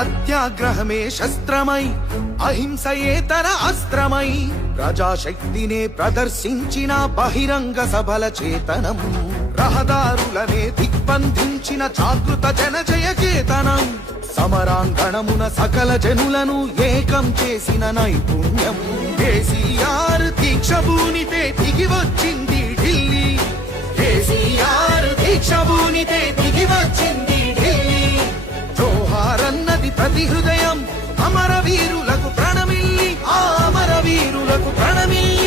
సత్యాగ్రహమే శస్త్రమై అహింసయే తన అస్త్రమై ప్రజాశక్తినే ప్రదర్శించిన బహిరంగ సభల చేతనం రహదారులనే దిగ్బంధించిన జాగృత జనజయ కేతనం సమరాంగణమున సకల జనులను ఏకం చేసిన నైపుణ్యం కేసీఆర్ దీక్షభూనితే దిగి వచ్చింది ఢిల్లీ కేసీఆర్ దీక్షభూనితే దిగి వచ్చింది ఢిల్లీ జోహారన్నది ప్రతి హృదయం అమర వీరులకు ప్రణమిల్లి ఆ అమర వీరులకు ప్రణమిల్లి